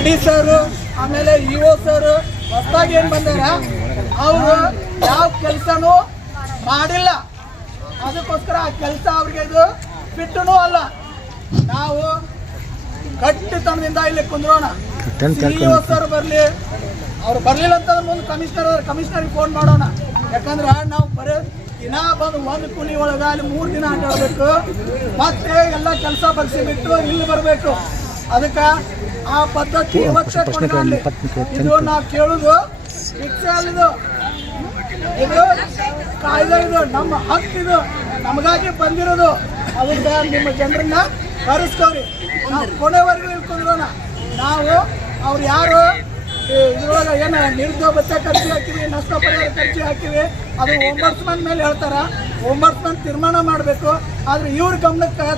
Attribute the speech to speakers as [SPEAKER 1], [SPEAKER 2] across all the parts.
[SPEAKER 1] Reddy sir ಆಮೇಲೆ EO sir ಹೊಸದಾಗಿ ಏನ್ ಬಂದಾರ? ಅವರು ಯಾವ ಕೆಲಸನೂ ಮಾಡಿಲ್ಲ. ಅದಕ್ಕೋಸ್ಕರ ಆ ಕೆಲಸ ಅವ್ರಿಗೆ ಇದು ಬಿಟ್ಟು ಅಲ್ಲ. ನಾವು ಕಟ್ಟಿತನದಿಂದ ಇಲ್ಲಿ ಕುಂದ್ರೋಣ. ಸರ್ ಬರ್ಲಿ. ಅವ್ರು ಬರ್ಲಿಲ್ಲ ಅಂತ ಮುಂದೆ ಕಮಿಷನರ್ ಕಮಿಷನರ್ಗೆ ಫೋನ್ ಮಾಡೋಣ. ಯಾಕಂದ್ರೆ ನಾವು ಬರೋ ದಿನ ಬಂದು ಒಂದು ಕೂಲಿ ಒಳಗ ಅಲ್ಲಿ ಮೂರು ದಿನ ಆಟಾಡಬೇಕು ಮತ್ತೆ ಎಲ್ಲ ಕೆಲಸ ಬಗ್ಸಿ ಬಿಟ್ಟು ಇಲ್ಲಿ ಬರಬೇಕು. ಅದಕ್ಕೆ ಆ ಪದ್ಧತಿ. ಇದು ನಾವು ಕೇಳುದು ಇದು ಇದು ಕಾಯ್ದೆ ಇದು ನಮ್ಮ ಹಕ್ಕಿದು ನಮಗಾಗಿ ಬಂದಿರೋದು. ಅದಕ್ಕೆ ನಿಮ್ಮ ಜನರನ್ನ ಕರೆಸ್ಕೋರಿ. ನಾವು ಕೊನೆವರೆಗೂ ಇಟ್ಕೊಂಡಿರೋಣ ನಾವು ಅವ್ರು ಯಾರು ಇದ್ರೊಳಗೆ ಏನು, ನಿರುದ್ಯೋಗ ಭತ್ಯೆ ಖರ್ಚು ಹಾಕಿವಿ, ನಷ್ಟ ಪರಿಹಾರ ಖರ್ಚು ಹಾಕಿವಿ, ಅದು ಒಂಬರ್ಸ್ಮನ್ ಮೇಲೆ ಹೇಳ್ತಾರ. ಒಂಬರ್ಸ್ಮನ್ ತೀರ್ಮಾನ ಮಾಡಬೇಕು. ಆದ್ರೆ ಇವ್ರ ಗಮನಕ್ಕೆ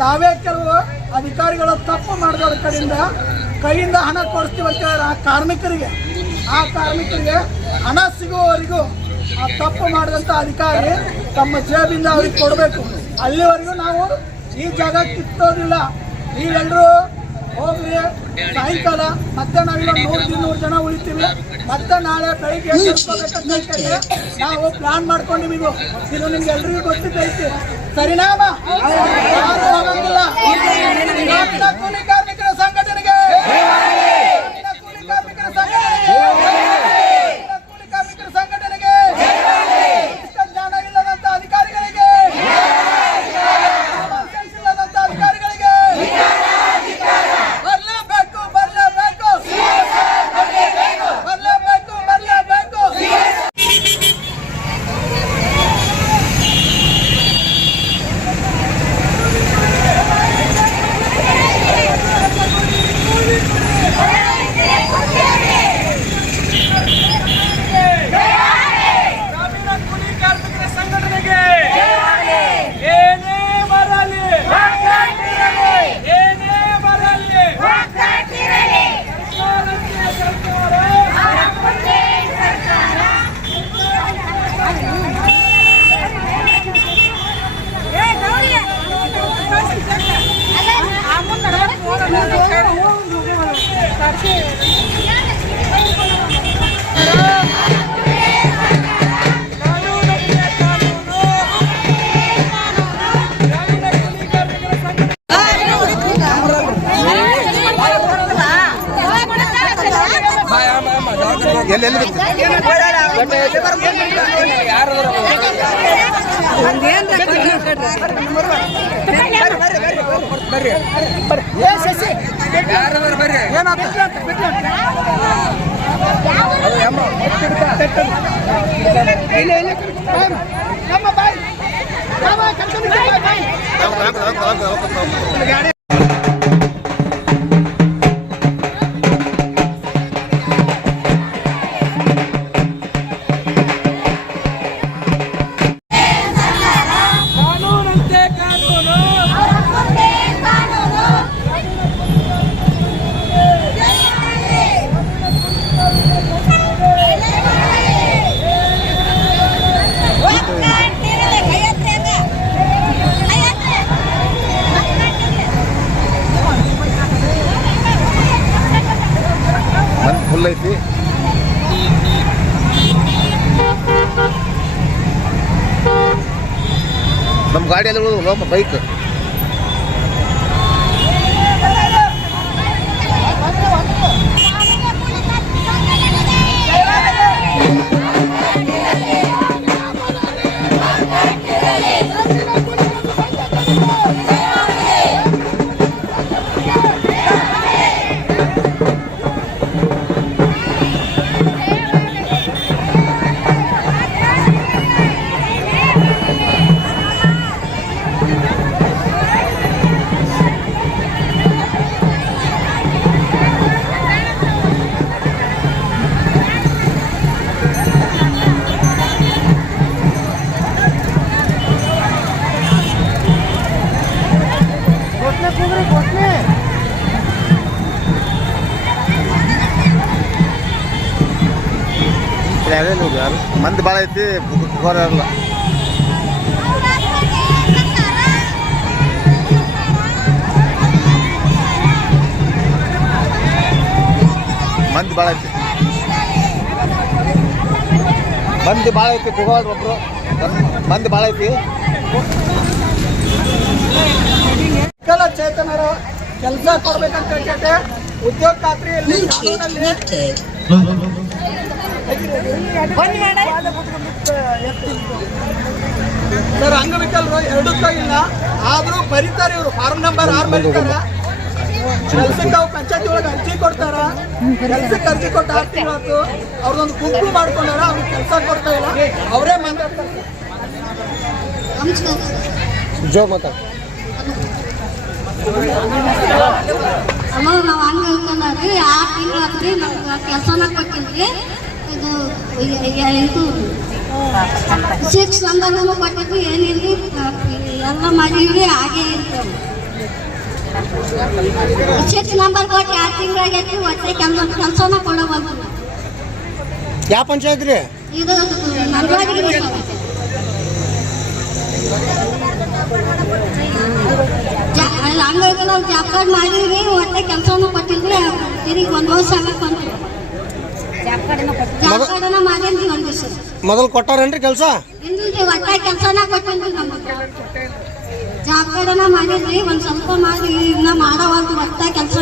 [SPEAKER 1] ತಾವೇ ಕೆಲವು ಅಧಿಕಾರಿಗಳು ತಪ್ಪು ಮಾಡಿದವ್ರ ಕಡೆಯಿಂದ ಕೈಯಿಂದ ಹಣ ಕೊಡಿಸ್ತೀವಿ ಅಂತ ಹೇಳಿದ್ರೆ ಆ ಕಾರ್ಮಿಕರಿಗೆ. ಆ ಕಾರ್ಮಿಕರಿಗೆ ಹಣ ಸಿಗುವವರೆಗೂ ಆ ತಪ್ಪು ಮಾಡಿದಂಥ ಅಧಿಕಾರಿ ತಮ್ಮ ಜೇಬಿಂದ ಅವ್ರಿಗೆ ಕೊಡಬೇಕು. ಅಲ್ಲಿವರೆಗೂ ನಾವು ಈ ಜಾಗ ಕಿತ್ತೋದಿಲ್ಲ. ನೀವೆಲ್ಲರೂ ಹೋಗ್ರಿ ಸಾಯಂಕಾಲ ಮತ್ತೆ ನಾವಿಲ್ಲ ನೂರು ನೂರು ಜನ ಉಳಿತೀವಿ ಮತ್ತೆ ನಾಳೆ ಬೆಳಿಗ್ಗೆ ನಾವು ಪ್ಲಾನ್ ಮಾಡ್ಕೊಂಡಿವಿ ಇದು ಇದು ನಿಮ್ಗೆ ಎಲ್ರಿಗೂ ಗೊತ್ತಿದ್ದೈತಿ ಸರಿನಾಮ ಯಾರು ಹೋಗಂಗಿಲ್ಲ ಕೂಲಿ ಕಾರ್ಮಿಕರ ಸಂಘಟನೆಗೆ ನಮ್ಮ ಬಾಯ್. ನಮ್ಮ ಕರ್ಕೊಂಡು ಬಾಯ್ ಕಾನೂನಂತೆ
[SPEAKER 2] ನಮ್ಮ ಗಾಡಿಯಲ್ಲಿ ಉಳಿದು ಬೈಕ್ ಮಂದಿ ಭಾಳ ಐತಿ ಇರಲ್ಲ. ಮಂದಿ ಭಾಳ ಐತಿ. ಮಂದಿ ಭಾಳ ಐತಿ ಕುಗೋಲ್ರಿ ಒಬ್ರು. ಮಂದಿ ಭಾಳ ಐತಿ.
[SPEAKER 1] ವಿಕಲ ಚೇತನರ ಕೆಲಸ ಕೊಡ್ಬೇಕಂತ ಉದ್ಯೋಗ ಖಾತ್ರಿಯಲ್ಲಿ ಕಾನೂನಲ್ಲಿ ಸರ್ ಅಂಗವಿಕಲರು ಎರಡು ಕೈ ಇಲ್ಲ. ಆದ್ರೂ ಬರೀತಾರೆ ಇವರು. ಫಾರ್ಮ್ ನಂಬರ್ ಆರ್ ಬರೀತಾರ ಕೆಲ್ಸಕ್ಕೆ ಅವ್ರು ಪಂಚಾಯತಿ ಒಳಗೆ ಅರ್ಜಿ ಕೊಡ್ತಾರ. ಕೆಲ್ಸಕ್ಕೆ ಅರ್ಜಿ ಕೊಟ್ಟು ಆರು ತಿಂಗಳಾತು ಅವ್ರದೊಂದು ಗುಂಪು ಮಾಡ್ಕೊಂಡಾರ ಅವ್ರಿಗೆ ಕೆಲಸ ಕೊಡ್ತಾ ಇಲ್ಲ. ಅವರೇ ಮಾತಾಡ್ತಾರೆ.
[SPEAKER 2] ಜೋಗ್ ಮಾತಾಡ.
[SPEAKER 3] ಅಮ್ಮ ನಾವು ಹಂಗೆ ಅನ್ಕೊಂಡ್ರಿ ಆರು ತಿಂಗಳು ಆತ್ರಿ ನಮ್ಗೆ ಕೆಲಸನ ಕೊಟ್ಟಿಲ್ರಿ ಇದು ಇದು ಶಿಕ್ಷ ಸಂಬಂಧನೂ ಕೊಟ್ಟಿದ್ದು ಏನಿಲ್ರಿ ಎಲ್ಲ ಮಾಡಿದ್ರಿ ಹಾಗೆ ಇರ್ತವೆ ಸಿಕ್ಸ್ ನಂಬರ್ ಕೊಟ್ಟು ಆರು ತಿಂಗಳಾಗೈತಿ ಒಟ್ಟೆ ಕೆಲಸ ಕೆಲಸನ ಕೊಡಬಹುದು
[SPEAKER 4] ಯಾವ ಪಂಚಾಯತ್ ರೀ?
[SPEAKER 3] ಇದು ನಲ್ವತ್ತು ಹಂಗಾಗಿ ನಾವು ಕಾರ್ಡ್ ಮಾಡಿದ್ರಿ ಒಟ್ಟೆ ಕೆಲಸನೂ ಕೊಟ್ಟಿಲ್ರಿ ತಿರುಗಿ ಒಂದು ವರ್ಷ ಆಗಕ್ಕೆ
[SPEAKER 4] ಮೊದಲು ಕೊಟ್ಟಾರೇನ್ರಿ ಕೆಲಸ?
[SPEAKER 3] ಮಾಡಿದ್ರಿ ಒಂದು ಸ್ವಲ್ಪ ಮಾಡಿ ಇನ್ನ ಒಟ್ಟ ಕೆಲಸ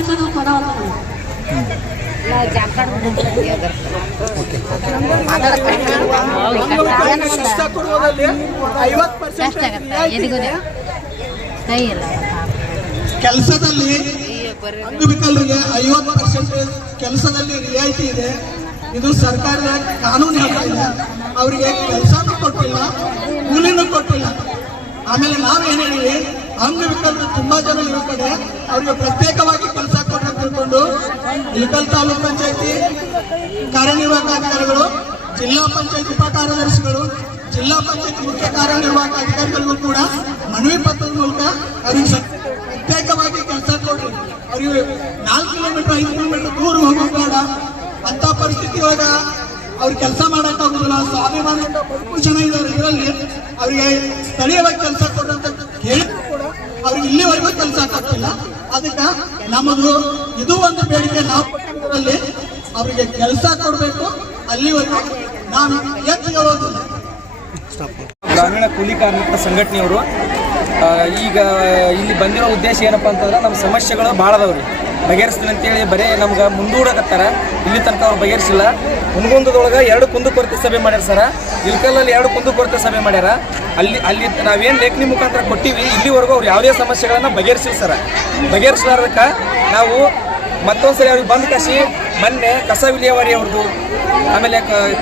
[SPEAKER 1] ಪರ್ಸೆಂಟ್ ಕೆಲಸದಲ್ಲಿ ಅಂಗವಿಕಲರಿಗೆ ಐವತ್ತು ಪರ್ಸೆಂಟೇಜ್ ಕೆಲಸದಲ್ಲಿ ರಿಯಾಯಿತಿ ಇದೆ. ಇದು ಸರ್ಕಾರದ ಕಾನೂನು ಹೇಳ್ತಿಲ್ಲ ಅವರಿಗೆ ಕೆಲಸನೂ ಕೊಟ್ಟಿಲ್ಲ, ಕೂಲಿನೂ ಕೊಟ್ಟಿಲ್ಲ. ಆಮೇಲೆ ನಾವೇನು ಹೇಳಿ ಅಂಗವಿಕಲರು ತುಂಬಾ ಜನ ಇರೋ ಕಡೆ ಅವ್ರಿಗೆ ಪ್ರತ್ಯೇಕವಾಗಿ ಕೆಲಸ ಕೊಟ್ಟು ತಿಳ್ಕೊಂಡು ಇಳಕಲ್ ತಾಲೂಕ್ ಪಂಚಾಯತಿ, ಕಾರ್ಯನಿರ್ವಾಹಕ ಅಧಿಕಾರಿಗಳು, ಜಿಲ್ಲಾ ಪಂಚಾಯತ್ ಉಪ ಕಾರ್ಯದರ್ಶಿಗಳು, ಜಿಲ್ಲಾ ಪಂಚಾಯತ್ ಮುಖ್ಯ ಕಾರ್ಯನಿರ್ವಾಹಕ ಅಧಿಕಾರಿಗಳಿಗೂ ಕೂಡ ಮನವಿ ಪತ್ರದ ಮೂಲಕ ಅವರಿಗೆ ಪ್ರತ್ಯೇಕವಾಗಿ ಕೆಲಸ ಕೊಡ್ರಿ ಅವ್ರಿಗೆ ನಾಲ್ಕು ಕಿಲೋಮೀಟರ್, ಐದು ಕಿಲೋಮೀಟರ್ ದೂರ ಹೋಗೋದು ಬೇಡ. ಅಂತ ಪರಿಸ್ಥಿತಿ ಒಳಗ ಅವ್ರು ಕೆಲಸ ಮಾಡೋಕ್ಕಾಗೋದಿಲ್ಲ ಬದುಕು ಜನ ಇದ್ದಾರೆ. ಇದರಲ್ಲಿ ಅವರಿಗೆ ಸ್ಥಳೀಯವಾಗಿ ಕೆಲಸ ಕೊಡಂತ ಕೇಳಿದ್ರು ಕೂಡ ಅವ್ರಿಗೆ ಇಲ್ಲಿವರೆಗೂ ಕೆಲಸ ಆಗ್ತಿಲ್ಲ. ಅದಕ್ಕೆ ನಮ್ಮದು ಇದು ಒಂದು ಬೇಡಿಕೆ. ನಾವು ಅವರಿಗೆ ಕೆಲಸ ಕೊಡಬೇಕು. ಅಲ್ಲಿವರೆಗೂ ನಾನು ಎತ್ತು ಹೇಳೋದಿಲ್ಲ.
[SPEAKER 5] ಗ್ರಾಮೀಣ ಕೂಲಿ ಕಾರ್ಮಿಕರ ಸಂಘಟನೆಯವರು ಈಗ ಇಲ್ಲಿ ಬಂದಿರೋ ಉದ್ದೇಶ ಏನಪ್ಪ ಅಂತಂದ್ರೆ ನಮ್ಮ ಸಮಸ್ಯೆಗಳು ಭಾಳ ಅದಾವ್ರಿ ಬಗೆಹರಿಸ್ತೀನಿ ಅಂತೇಳಿ ಬರೀ ನಮ್ಗೆ ಮುಂದೂಡಕತ್ತಾರ. ಇಲ್ಲಿ ತನಕ ಅವ್ರು ಬಗೆಹರಿಸಿಲ್ಲ. ಹುನಗುಂದದೊಳಗೆ ಎರಡು ಕುಂದುಕೊರತೆ ಸಭೆ ಮಾಡ್ಯಾರ ಸರ. ಇಲ್ಕಲ್ಲಲ್ಲಿ ಎರಡು ಕುಂದುಕೊರತೆ ಸಭೆ ಮಾಡ್ಯಾರ. ಅಲ್ಲಿ ಅಲ್ಲಿ ನಾವೇನು ಲೇಖನಿ ಮುಖಾಂತರ ಕೊಟ್ಟಿವಿ, ಇಲ್ಲಿವರೆಗೂ ಅವ್ರು ಯಾವುದೇ ಸಮಸ್ಯೆಗಳನ್ನು ಬಗೆಹರಿಸಿಲ್ಲ ಸರ. ಬಗೆಹರಿಸಲಾರ್ದಕ್ಕೆ ನಾವು ಮತ್ತೊಂದ್ಸರಿ ಅವ್ರಿಗೆ ಬಂದು ಕಸಿ ಮೊನ್ನೆ ಕಸ ವಿಲೇವಾರಿ ಅವ್ರದ್ದು, ಆಮೇಲೆ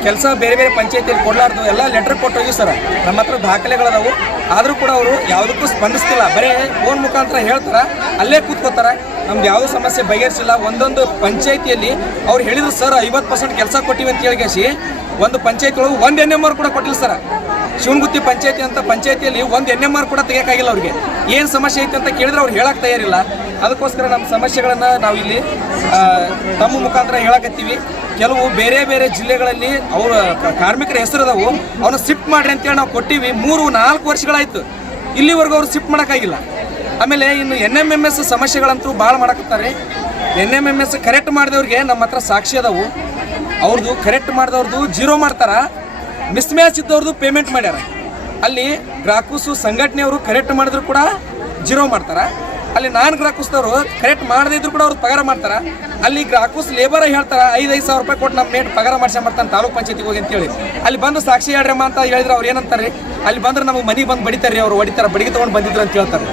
[SPEAKER 5] ಕೆಲಸ ಬೇರೆ ಬೇರೆ ಪಂಚಾಯತಿಯಲ್ಲಿ ಕೊಡಲಾರ್ದು, ಎಲ್ಲ ಲೆಟರ್ ಕೊಟ್ಟೋಗಿ ಸರ್. ನಮ್ಮ ಹತ್ರ ದಾಖಲೆಗಳದಾವು. ಆದರೂ ಕೂಡ ಅವರು ಯಾವುದಕ್ಕೂ ಸ್ಪಂದಿಸ್ತಿಲ್ಲ. ಬರೀ ಫೋನ್ ಮುಖಾಂತರ ಹೇಳ್ತಾರೆ, ಅಲ್ಲೇ ಕೂತ್ಕೋತಾರೆ ನಮ್ದು ಯಾವುದೂ ಸಮಸ್ಯೆ ಬಗೆಹರಿಸಿಲ್ಲ. ಒಂದೊಂದು ಪಂಚಾಯತಿಯಲ್ಲಿ ಅವ್ರು ಹೇಳಿದ್ರು, ಸರ್, ಐವತ್ತು ಪರ್ಸೆಂಟ್ ಕೆಲಸ ಕೊಟ್ಟಿವಿ ಅಂತ ಹೇಳಿಗೇಸಿ ಒಂದು ಪಂಚಾಯತಿ ಒಳಗೆ ಒಂದು ಎನ್ ಎಂ ಆರ್ ಕೂಡ ಕೊಟ್ಟಿಲ್ಲ ಸರ್. ಶಿವನಗುತ್ತಿ ಪಂಚಾಯತಿ ಅಂತ ಪಂಚಾಯತಿಯಲ್ಲಿ ಒಂದು ಎನ್ ಎಂ ಆರ್ ಕೂಡ ತೆಗಿಯಕ್ಕಾಗಿಲ್ಲ ಅವ್ರಿಗೆ. ಏನು ಸಮಸ್ಯೆ ಐತೆ ಅಂತ ಕೇಳಿದ್ರೆ ಅವ್ರು ಹೇಳಕ್ಕೆ ತಯಾರಿಲ್ಲ. ಅದಕ್ಕೋಸ್ಕರ ನಮ್ಮ ಸಮಸ್ಯೆಗಳನ್ನು ನಾವು ಇಲ್ಲಿ ತಮ್ಮ ಮುಖಾಂತರ ಹೇಳಕತ್ತೀವಿ. ಕೆಲವು ಬೇರೆ ಬೇರೆ ಜಿಲ್ಲೆಗಳಲ್ಲಿ ಅವರ ಕಾರ್ಮಿಕರ ಹೆಸರು ಅದಾವು. ಅವನ್ನ ಶಿಫ್ಟ್ ಮಾಡ್ರಿ ಅಂತೇಳಿ ನಾವು ಕೊಟ್ಟಿವಿ. ಮೂರು, ನಾಲ್ಕು ವರ್ಷಗಳಾಯಿತು. ಇಲ್ಲಿವರೆಗೂ ಅವ್ರು ಶಿಫ್ಟ್ ಮಾಡೋಕ್ಕಾಗಿಲ್ಲ. ಆಮೇಲೆ ಇನ್ನು ಎನ್ ಎಂ ಎಂ ಎಸ್ ಸಮಸ್ಯೆಗಳಂತೂ ಭಾಳ ಮಾಡಕತ್ತಾರೆ. N M M S correct ಮಾಡಿದವ್ರಿಗೆ ನಮ್ಮ ಹತ್ರ ಸಾಕ್ಷಿ ಅದಾವು. ಅವ್ರದ್ದು ಕರೆಕ್ಟ್ ಮಾಡಿದವ್ರದ್ದು ಜೀರೋ ಮಾಡ್ತಾರ. ಮಿಸ್ ಮ್ಯಾಚ್ ಇದ್ದವ್ರದ್ದು ಪೇಮೆಂಟ್ ಮಾಡ್ಯಾರ. ಅಲ್ಲಿ ಗ್ರಾಹಕಸು ಸಂಘಟನೆಯವರು ಕರೆಕ್ಟ್ ಮಾಡಿದ್ರು ಕೂಡ ಜೀರೋ ಮಾಡ್ತಾರ. ಅಲ್ಲಿ ನಾನ್ ಗ್ರಾಹಕಸ್ನವರು ಕರೆಕ್ಟ್ ಮಾಡದೇ ಇದ್ರು ಕೂಡ ಅವ್ರು ಪಗಾರ ಮಾಡ್ತಾರ. ಅಲ್ಲಿ ಗ್ರಾಹಕಸ್ ಲೇಬರ್ ಹೇಳ್ತಾರ ಐದು ಐದು ಸಾವಿರ ರೂಪಾಯಿ ಕೊಟ್ಟು ನಮ್ಮ ಮೇಟ್ ಪಗಾರ ಮಾಡ್ತಾನೆ ತಾಲೂಕ್ ಪಂಚಾಯತಿಗೆ ಹೋಗಿ ಅಂತೇಳಿ ಅಲ್ಲಿ ಬಂದು ಸಾಕ್ಷಿ ಹೇಳ್ರಮ್ಮ ಅಂತ ಹೇಳಿದ್ರೆ ಅವ್ರು ಏನಂತಾರೆ, ಅಲ್ಲಿ ಬಂದ್ರೆ ನಮಗೆ ಮನೆಗೆ ಬಂದು ಬಡಿತಾರೆ ಅವ್ರು, ಹೊಡಿತಾರೆ, ಬಡಿಗೆ ತಗೊಂಡು ಬಂದಿದ್ರು ಅಂತ ಹೇಳ್ತಾರೆ.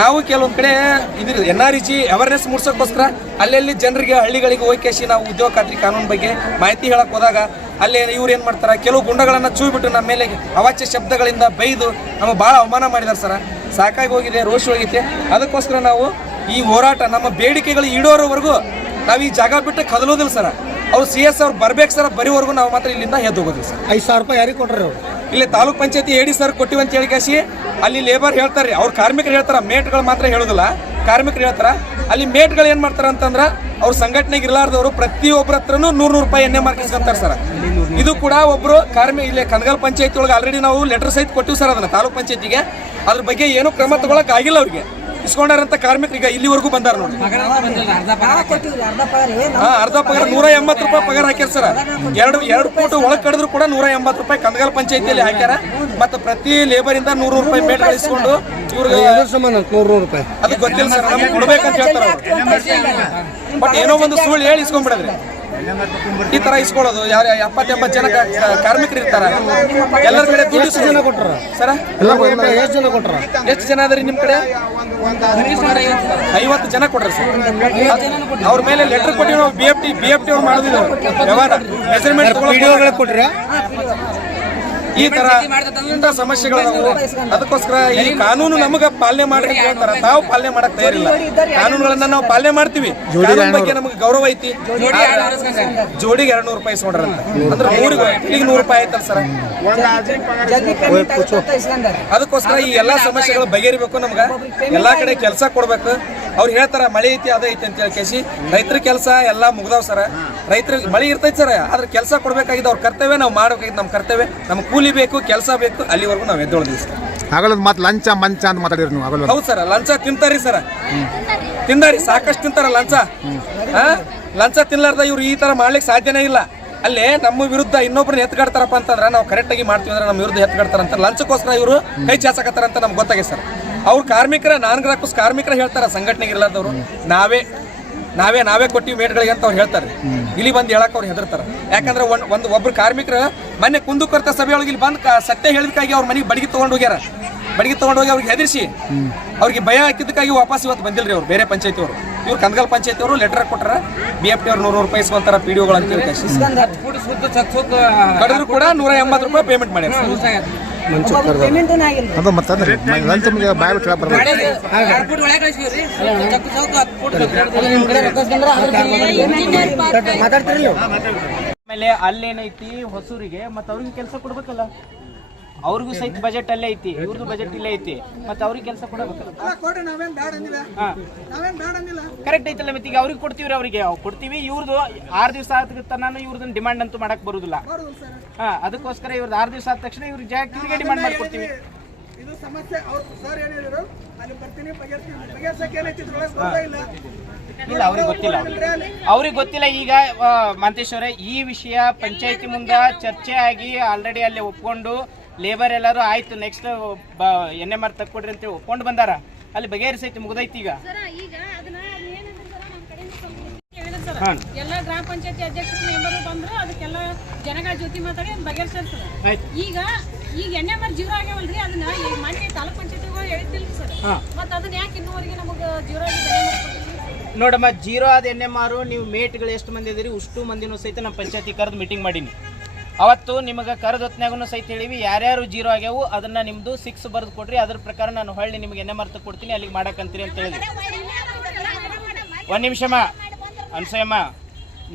[SPEAKER 5] ನಾವು ಕೆಲವೊಂದು ಕಡೆ ಇದ್ರ ಎನ್ ಆರ್ ಜಿ ಅವೇರ್ನೆಸ್ ಮೂಡಿಸೋಕ್ಕೋಸ್ಕರ ಅಲ್ಲೆಲ್ಲಿ ಜನರಿಗೆ, ಹಳ್ಳಿಗಳಿಗೆ ಹೋಗಿ ನಾವು ಉದ್ಯೋಗ ಖಾತ್ರಿ ಕಾನೂನು ಬಗ್ಗೆ ಮಾಹಿತಿ ಹೇಳಕ್ಕೆ ಹೋದಾಗ ಅಲ್ಲಿ ಇವ್ರು ಏನು ಮಾಡ್ತಾರೆ, ಕೆಲವು ಗುಂಡಗಳನ್ನು ಚೂಬಿಟ್ಟು ನಮ್ಮ ಮೇಲೆ ಅವಾಚ್ಯ ಶಬ್ದಗಳಿಂದ ಬೈದು ನಮಗೆ ಭಾಳ ಅವಮಾನ ಮಾಡಿದ್ದಾರೆ ಸರ. ಸಾಕಾಗಿ ಹೋಗಿದೆ ರೋಷ ಹೋಗಿದೆ. ಅದಕ್ಕೋಸ್ಕರ ನಾವು ಈ ಹೋರಾಟ ನಮ್ಮ ಬೇಡಿಕೆಗಳು ಈಡೋರವರೆಗೂ ನಾವು ಈ ಜಾಗ ಬಿಟ್ಟು ಕದಲೋದಿಲ್ಲ ಸರ್. ಅವ್ರು ಸಿ ಎಸ್ ಅವ್ರು ಬರ್ಬೇಕು ಸರ್ ಬರೀವರೆಗೂ ನಾವು ಮಾತ್ರ ಇಲ್ಲಿಂದ ಎದ್ದು ಹೋಗೋದಿಲ್ಲ ಸರ್.
[SPEAKER 4] ಐದು ಸಾವಿರ ರೂಪಾಯಿ ಯಾರಿಗೆ ಕೊಟ್ರಿ ಅವರು?
[SPEAKER 5] ಇಲ್ಲಿ ತಾಲೂಕ್ ಪಂಚಾಯತಿ ಹೇಳಿ ಸರ್ ಕೊಟ್ಟಿವಿ ಅಂತ ಹೇಳಿ ಕಾಸಿ ಅಲ್ಲಿ ಲೇಬರ್ ಹೇಳ್ತಾರೆ ಅವ್ರು ಕಾರ್ಮಿಕರು ಹೇಳ್ತಾರೆ ಮೇಟ್ಗಳು ಮಾತ್ರ ಹೇಳೋದಿಲ್ಲ. ಕಾರ್ಮಿಕರು ಹೇಳ್ತಾರೆ ಅಲ್ಲಿ ಮೇಟ್ಗಳು ಏನು ಮಾಡ್ತಾರೆ ಅಂತಂದ್ರ ಅವ್ರ ಸಂಘಟನೆಗೆ ಇರ್ಲಾರ್ದವರು ಪ್ರತಿಯೊಬ್ಬರ ಹತ್ರನು ನೂರು ನೂರು ರೂಪಾಯಿ ಎಣ್ಣೆ ಮಾರ್ಕಿಸ್ಕೊಂತಾರ ಸರ್. ಇದು ಕೂಡ ಒಬ್ರು ಕಾರ್ಮಿ ಇಲ್ಲಿ ಕನಗಲ್ ಪಂಚಾಯತ್ ಒಳಗೆ ಆಲ್ರೆಡಿ ನಾವು ಲೆಟರ್ ಸಹಿತ ಕೊಟ್ಟಿವಿ ಸರ್ ಅದನ್ನ ತಾಲೂಕ್ ಪಂಚಾಯತಿಗೆ. ಅದ್ರ ಬಗ್ಗೆ ಏನು ಕ್ರಮ ತಗೊಳಕ್ ಆಗಿಲ್ಲ ಅವ್ರಿಗೆ. ಇಸ್ಕೊಂಡಾರಂತ ಕಾರ್ಮಿಕರು ಈಗ ಇಲ್ಲಿವರೆಗೂ ಬಂದಾರ ನೋಡಿ. ಹಾ ಅರ್ಧ ಪಗಾರ ನೂರ ಎಂಬತ್ತು ರೂಪಾಯಿ ಪಗಾರ ಹಾಕ್ಯಾರ ಸರ್. ಎರಡು ಎರಡು ಫೂಟ್ ಒಳಗೆ ಕಡಿದ್ರು ಕೂಡ ನೂರ ಎಂಬತ್ತು ರೂಪಾಯಿ ಕಂದಗಾಲ ಪಂಚಾಯತಿಯಲ್ಲಿ ಹಾಕ್ಯಾರ. ಮತ್ತೆ ಪ್ರತಿ ಲೇಬರ್ ಇಂದ ನೂರು ರೂಪಾಯಿ ಬೇಟ ಇಸ್ಕೊಂಡು ಇವ್ರಿಗೆ ಅದು ಗೊತ್ತಿಲ್ಲ ಸರ್ ನಮ್ಗೆ ಕೊಡ್ಬೇಕಂತ ಹೇಳ್ತಾರ ಬಟ್ ಏನೋ ಒಂದು ಸುಳ್ಳು ಹೇಳಿ ಇಸ್ಕೊಂಡ್ಬಿಡದ್ರಿ. ಈ ತರ ಇಸ್ಕೊಳ್ಳೋದು ಯಾರು ಎಪ್ಪತ್ತು ಎಂಬತ್ತು ಜನ ಕಾರ್ಮಿಕರು ಇರ್ತಾರ? ಎಲ್ಲರ ಕಡೆ ದುಡ್ಡು
[SPEAKER 4] ಜನ ಕೊಟ್ಟರ
[SPEAKER 5] ಸರ?
[SPEAKER 4] ಎಷ್ಟು ಜನ ಕೊಟ್ಟರು
[SPEAKER 5] ಎಷ್ಟು ಜನ ಅದರಿ ನಿಮ್ ಕಡೆ? ಐವತ್ತು ಜನ ಕೊಡ್ರಿ ಸರ್. ಅವ್ರ ಮೇಲೆ ಲೆಟರ್ ಕೊಟ್ಟಿರೋ B F T B F T ಅವ್ರು ಮಾಡೋದಿಲ್ಲ ವ್ಯವಹಾರ ಮೆಜರ್ಮೆಂಟ್
[SPEAKER 4] ಕೊಟ್ರ?
[SPEAKER 5] ಈ ತರ ಇಂತ ಸಮಸ್ಯೆಗಳು ಅದಕ್ಕೋಸ್ಕರ ಈ ಕಾನೂನು ನಮಗ ಪಾಲನೆ ಮಾಡಿ ಅಂತ ಹೇಳ್ತಾರ. ತಾವು ಪಾಲನೆ ಮಾಡಕ್ ತಯಾರಿಲ್ಲ. ಕಾನೂನುಗಳನ್ನ ನಾವು ಪಾಲನೆ ಮಾಡ್ತೀವಿ. ಕಾನೂನು ಬಗ್ಗೆ ನಮಗೆ ಗೌರವ ಐತಿ. ಜೋಡಿಗೆ ಎರಡ್ ನೂರು ರೂಪಾಯಿ ಇಸ್ಕೊಂಡ್ರಂತ ಅಂದ್ರೆ ನೂರಿಗೆ ಈಗ ನೂರು ರೂಪಾಯಿ ಆಯ್ತಲ್ಲ ಸರ್. ಅದಕ್ಕೋಸ್ಕರ ಈ ಎಲ್ಲಾ ಸಮಸ್ಯೆಗಳು ಬಗೆಹರಿಬೇಕು ನಮ್ಗ. ಎಲ್ಲಾ ಕಡೆ ಕೆಲಸ ಕೊಡ್ಬೇಕು. ಅವ್ರು ಹೇಳ್ತಾರೆ ಮಳೆ ಐತಿ ಅದ ಐತಿ ಅಂತ ಹೇಳಿ ಕೇಸಿ. ರೈತರ ಕೆಲಸ ಎಲ್ಲ ಮುಗ್ದಾವ್ ಸರ. ರೈತರಿಗೆ ಮಳೆ ಇರ್ತೈತಿ ಸರ್ ಆದ್ರೆ ಕೆಲಸ ಕೊಡ್ಬೇಕಾಗಿದ್ದು ಅವ್ರ ಕರ್ತವ್ಯ ನಾವು ಮಾಡ್ಬೇಕಾಗಿದ್ದು ನಮ್ಮ ಕರ್ತವ್ಯ. ನಮ್ಗೆ ಕೂಲಿ ಬೇಕು ಕೆಲಸ ಬೇಕು ಅಲ್ಲಿವರೆಗೂ ನಾವು ಎದ್ದೊಳ್ದೀವಿ ಸರ್
[SPEAKER 2] ಆಗಲ್ಲ ಮತ್ತೆ ಲಂಚ ಮಂಚ ಅಂತ ಮಾತಾಡಿರಿ ನೀವು
[SPEAKER 5] ಹೌದು ಸರ್ ಲಂಚ ತಿಂತಾರಿ ಸರ. ತಿಂದಾರಿ ಸಾಕಷ್ಟು ತಿಂತಾರ ಲಂಚ? ಲಂಚ ತಿನ್ಲಾರ್ದ ಇವ್ರು ಈ ತರ ಮಾಡ್ಲಿಕ್ಕೆ ಸಾಧ್ಯನೇ ಇಲ್ಲ. ಅಲ್ಲೇ ನಮ್ಮ ವಿರುದ್ಧ ಇನ್ನೊಬ್ರನ್ನ ಎತ್ಕಾಡ್ತಾರಪ್ಪ ಅಂತಂದ್ರೆ ನಾವು ಕರೆಕ್ಟಾಗಿ ಮಾಡ್ತೀವಿ ಅಂದ್ರೆ ನಮ್ಮ ವಿರುದ್ಧ ಎತ್ಕಾಡ್ತಾರಂತ ಲಂಚಕ್ಕೋಸ್ಕರ ಇವರು ಕೈ ಚಾಸಕತ್ತಾರಂತ ನಮ್ಗೆ ಗೊತ್ತಾಗಿದೆ ಸರ್. ಅವ್ರ ಕಾರ್ಮಿಕರ ನಾನ್ ಗ್ರಾಹಕಸ್ ಕಾರ್ಮಿಕರ ಹೇಳ್ತಾರ ಸಂಘಟನೆಗೆ ಇರ್ಲಾರ್ದವ್ರು. ನಾವೇ ನಾವೇ ನಾವೇ ಕೊಟ್ಟಿವಿ ಮೇಟ್ಗಳಿಗೆ ಅಂತ ಅವ್ರು ಹೇಳ್ತಾರೆ. ಇಲ್ಲಿ ಬಂದು ಹೇಳಕ್ ಅವ್ರು ಹೆದರ್ತಾರೆ. ಯಾಕಂದ್ರೆ ಒಂದ್ ಒಂದು ಒಬ್ರು ಕಾರ್ಮಿಕರು ಮೊನ್ನೆ ಕುಂದುಕೊರತ ಸಭೆಯೊಳಗೆ ಇಲ್ಲಿ ಬಂದು ಸತ್ಯ ಹೇಳಿದಕ್ಕಾಗಿ ಅವ್ರ ಮನೆಗೆ ಬಡಗಿ ತಗೊಂಡು ಹೋಗ್ಯಾರ. ಬಡಗಿ ತಗೊಂಡು ಹೋಗಿ ಅವ್ರಿಗೆ ಹೆದರಿಸಿ ಅವ್ರಿಗೆ ಭಯ ಹಾಕಿದ್ದಕ್ಕಾಗಿ ವಾಪಸ್ ಇವತ್ತು ಬಂದಿಲ್ರಿ ಅವ್ರು ಬೇರೆ ಪಂಚಾಯತಿ ಅವರು ಇವ್ರು ಕಂದಗಲ್ ಪಂಚಾಯತಿ ಅವರು ಲೆಟರ್ ಕೊಟ್ಟರೆ ಬಿ ಎಫ್ ಟಿ ಅವ್ರು ನೂರು ರೂಪಾಯಿ ಇಸ್ಕೊಂತಾರ ಪಿ ಡಿ ಅಂತ. ಕಡಿದ್ರು ಕೂಡ ನೂರ ಎಂಬತ್ತು ರೂಪಾಯಿ ಪೇಮೆಂಟ್ ಮಾಡ್ಯಾರ.
[SPEAKER 2] ಅದು ಮತ್ತೆ ಅಂದ್ರೆ ಲಂಚ ಬಾಯ್ ಬಿಟ್ಟು ಬರ್ತಾರೆ
[SPEAKER 6] ಆಮೇಲೆ ಅಲ್ಲೇನೈತಿ ಹೊಸೂರಿಗೆ ಮತ್ತೆ ಅವ್ರಿಗೆ ಕೆಲಸ ಕೊಡ್ಬೇಕಲ್ಲ. ಅವ್ರಿಗೂ ಸಹಿತ ಬಜೆಟ್ ಅಲ್ಲೇ ಐತಿ ಇವ್ರದ್ದು ಬಜೆಟ್ ಇಲ್ಲೇ ಐತಿ ಮತ್ತೆ ಅವ್ರಿಗೆ ಕೆಲಸ
[SPEAKER 1] ಅಂದಿಲ್ಲ.
[SPEAKER 6] ಕರೆಕ್ಟ್ ಐತಲ್ಲ ಮತ್ತೆ ಈಗ ಅವ್ರಿಗೆ ಕೊಡ್ತೀವಿ ಅವ್ರಿಗೆ. ಅವ್ ಕೊಡ್ತೀವಿ ಇವ್ರದ್ದು ಆರು ದಿವಸ ಆದ ನಾನು ಇವ್ರದ್ದು ಡಿಮಾಂಡ್ ಅಂತೂ ಮಾಡಕ್ ಬರುದಿಲ್ಲ. ಹಾ ಅದಕ್ಕೋಸ್ಕರ ಇವ್ರದ್ದು ಆರು ದಿವಸ ಆದ ತಕ್ಷಣ ಇವ್ರಿಗೆ ಜಾಗ ಇವ್ರಿಗೆ ಡಿಮಾಂಡ್ ಮಾಡ್ಕೊಡ್ತೀವಿ.
[SPEAKER 1] ಇದು ಸಮಸ್ಯೆ ಅವ್ರು ಸರ್ ಏನ್ ಹೇಳಿದ್ರು ಅಲ್ಲಿ ಬರ್ತೀನಿ ಬಗೆಹರ್ಸಕ್ಕೆ ಏನೈತಿ ಇಲ್ಲ.
[SPEAKER 6] ಇಲ್ಲ ಅವ್ರಿಗೆ ಗೊತ್ತಿಲ್ಲ. ಅವ್ರಿಗೆ ಗೊತ್ತಿಲ್ಲ ಈಗ ಮಾಂತೇಶ್ ಅವರೇ ಈ ವಿಷಯ ಪಂಚಾಯತಿ ಮುಂದೆ ಚರ್ಚೆ ಆಗಿ ಆಲ್ರೆಡಿ ಅಲ್ಲಿ ಒಪ್ಕೊಂಡು ಲೇಬರ್ ಎಲ್ಲರೂ ಆಯ್ತು ನೆಕ್ಸ್ಟ್ ಎನ್ ಮಾರ್ ಆರ್ ತಕ್ಕೊಡ್ರಿ ಅಂತ ಒಪ್ಕೊಂಡು ಬಂದಾರ. ಅಲ್ಲಿ ಬಗೆಹರಿಸೈತಿ ಮುಗ್ದೈತಿ ಈಗ.
[SPEAKER 7] ಎಲ್ಲ ಗ್ರಾಮ ಪಂಚಾಯತಿ ಅಧ್ಯಕ್ಷರು ಮೆಂಬರ್ ಬಂದ್ರು ಅದಕ್ಕೆಲ್ಲ ಜನಗಳ ಜೊತೆ ಮಾತಾಡಿ
[SPEAKER 6] ಬಗೆಹರಿಸಿರ್ತದೆ.
[SPEAKER 7] ಈಗ ಈಗ ಎಣ್ಣೆ ಮರ ಜೀರೋ ಆಗ್ಯಾವಲ್ರಿ ಅದನ್ನ ಈಗ ಮೊನ್ನೆ ತಾಲೂಕ್ ಪಂಚಾಯತಿಗಳು ಹೇಳ್ತಿಲ್ಲ ಸರ್. ಮತ್ತೆ ಅದನ್ನ ಯಾಕೆ ಇನ್ನೂವರೆಗೆ ನಮಗೆ ಮಾಡ್ಕೊಟ್ಟಿದ್ರಿ
[SPEAKER 6] ನೋಡಮ್ಮ ಜೀರೋ ಆದ ಎಣ್ಣೆ ಮಾರು ನೀವು ಮೇಟ್ಗಳು ಎಷ್ಟು ಮಂದಿ ಇದೀರಿ ಅಷ್ಟು ಮಂದಿನೂ ಸಹಿತ ನಮ್ಮ ಪಂಚಾಯತಿ ಕರೆದು ಮೀಟಿಂಗ್ ಮಾಡೀನಿ. ಅವತ್ತು ನಿಮಗೆ ಕರೆದ ಹೊತ್ನ್ಯಾಗೂ ಸಹಿತ ಹೇಳಿವಿ, ಯಾರ್ಯಾರು ಜೀರೋ ಆಗ್ಯಾವು ಅದನ್ನ ನಿಮ್ದು ಸಿಕ್ಸ್ ಬರೆದು ಕೊಡ್ರಿ, ಅದ್ರ ಪ್ರಕಾರ ನಾನು ಹೊಳ್ಳಿ ನಿಮಗೆ ಎನ್ ಮರ್ತು ಕೊಡ್ತೀನಿ, ಅಲ್ಲಿಗೆ ಮಾಡಕ್ಕಂತೀರಿ ಅಂತ ಹೇಳಿದ್ರಿ ಒಂದು ನಿಮಿಷಮ್ಮ ಅನ್ಸಯಮ್ಮ,